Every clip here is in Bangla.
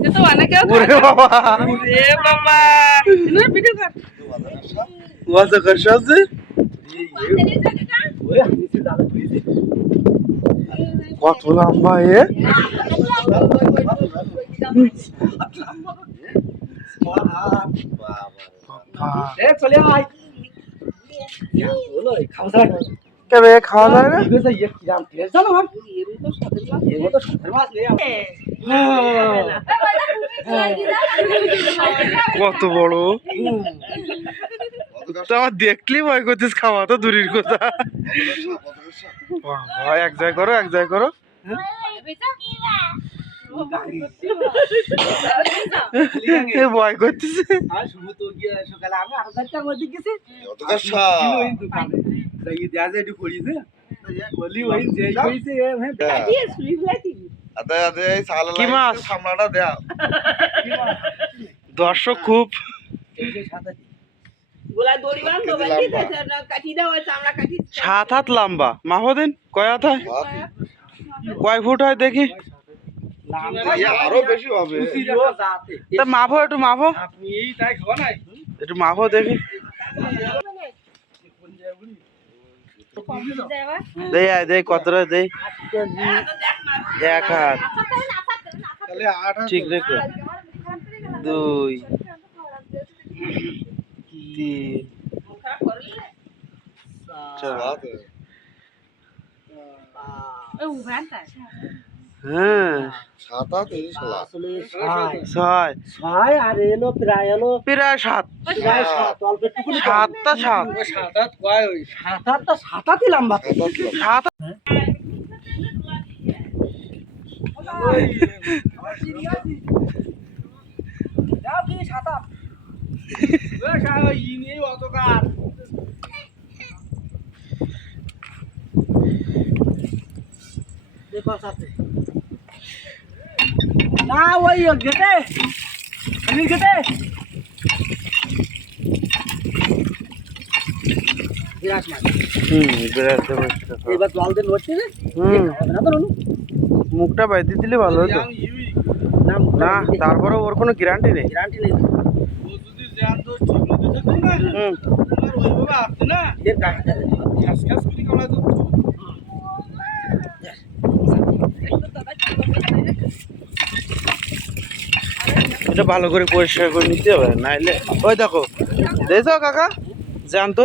এ তো অনেকেও ওরে বাবা এ বাবা এনার ভিডিও কর ওয়াজা করছাছে কত লম্বা এ এ চলে আয় বলো খাওয়া যায় কেবে খাওয়া যায় না কত বড়? আমার দেখলেই ভয় করছিস, খাওয়া তো দূরের কথা। এক জায়গায় করো, এক জায়গায় করো। ভয় করতেছে যে হ্যাঁ। আদে আদে সালা কি মাছ? সামলাটা দেয়া। দর্শক খুব সাত হাত লম্বা। মাহো দিন কয় হাত হয়? কয় ফুট হয় দেখি? এ আরও বেশি হবে। তা মাভো একটু মাভো আপনি এই তাই খাওয়া নাই একটু মাভো দেখি দেই। কতটা দেই এক হাত। ঠিক রেখো দুই তিন। হ্যাঁ সাত ছয়। ছয়। আর এলো প্রায় এলো প্রায় সাত। প্রায় সাত অল্প সাতটা সাত। সাত হাত কয় ওই সাত হাতটা সাত হাতই লম্বা। সাত হাত লম্বা। সাত যাও কি সাত হাত ই নিয়ে অতকার দেখো সাথে না ওই গেটে আমি গেটে বিরাট মাছ হুম। বিরাট এবার জল দিয়ে নড়ছে রে না তো মুখটা বাইতে দিলে ভালো হতো। না, তারপরে ওর কোনো গ্যারান্টি নেই। গ্যারান্টি নেই এটা ভালো করে পরিষ্কার করে নিতে হবে, নাইলে ওই দেখো। দেখছ কাকা? জানতো?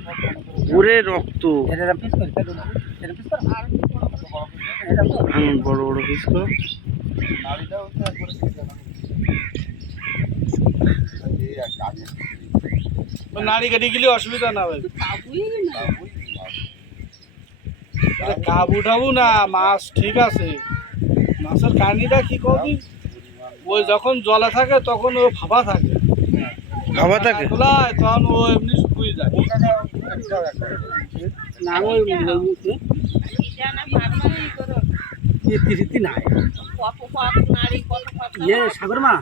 এরকম রক্ত। বড় বড় পিস নাড়ি কাটি গেলে অসুবিধা না আরে কাবু টাবু না মাছ ঠিক আছে। মাছের কাহিনিটা কি করবি ওই যখন জলে থাকে তখন ও ফাঁপা থাকে। খাবার থাকে? খোলায় তখন ওই ইয়ে সাগর মা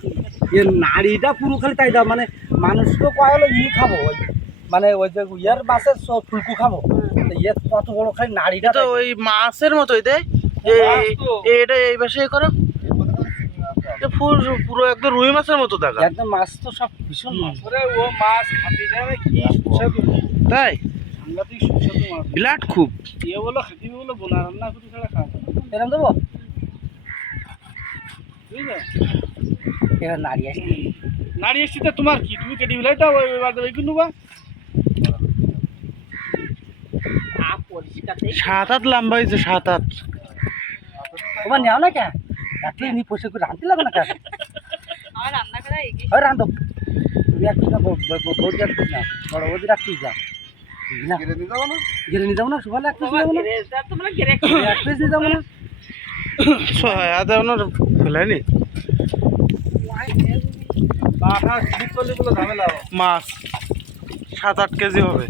ইয়ে নাড়িটা পুরো খালি তাই দাও মানে মানুষ তো কয় হলো ই খাব ওই মানে ওই যে ইয়ার মাছের সব ফুলকু খাব ইয়ে কত বড় খালি নাড়িটা তো ওই মাছের মতোই দেয় এটা এই পাশে করো পুরো একদম রুই মাছের মতো দেখা। একদম মাছ তো সব ভীষণ মাছ। ও মাছ খাতে যাবে কি সুস্বাদু। তাই? সাংঘাতিক সুস্বাদু মাছ। বিরাট খুব। ইয়ে বলো খেতে বলো বোনা রান্না করে ছাড়া খাওয়া না। এরকম দেবো? বুঝলে এবার নাড়ি আসছে। নাড়ি এসছি তো তোমার কি? তুমি কেটে দাও এবার দেবে কিন্তু বা সাত হাত লম্বা হয়েছে সাত হাত তোমার নেও না কে? রাত্রে নি পয়সা করে রাঁধতে লাগে না কে আমার রান্না করা এগিয়ে ওই রাঁধো। তুমি এক পিস না বৌদি এক পিস না বড় এক যাও। না। হবে না? গেলে নিয়ে যাব না সকালে এক যাব না। তোমরা গেরে এক পিস নিয়ে যাব না। করলে বলে ঝামেলা হবে। মাছ সাত আট কেজি হবে।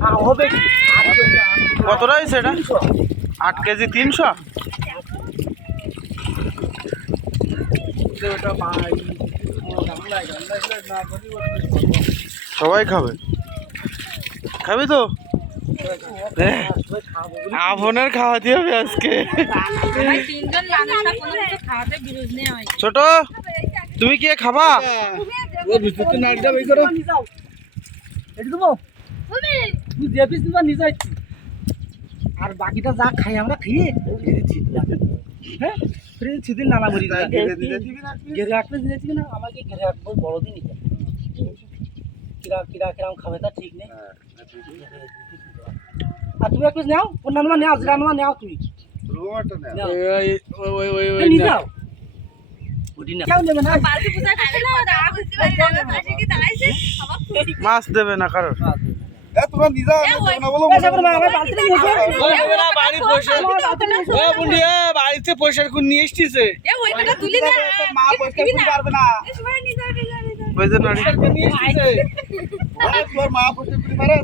আ, হবে কি? কতটা হয়েছে এটা? আট কেজি তিনশো যে ওটা মাই ঝামেলা ঝামেলা না করি সবাই খাবে? খাবি তো? আপনার খাওয়াতে হবে আজকে। ছোট তুমি কি খাবা? আর বাকিটা যা খাই আমরা খেয়ে হ্যাঁ? ফ্রিজে ছিদিন নানা মরি ঘেরে রাখলে দিয়েছি না আমাকে ঘেরে রাখব বড় দিনই কিরা কিরা কিরাম খাবে তা ঠিক নেই আর তুমি এক পিস নাও অন্য নাও জিরা নাও তুমি। যাও মাছ দেবে না কারোর তোমরা নিজা বলো বাড়ি পয়সা বাড়িতে পয়সা কোন নিয়ে এসেছে। এ ওইটা তুলি না মা পয়সা করতে পারবে না। ওই যে নারী নিয়ে এসেছে। তোর মা বসে পারে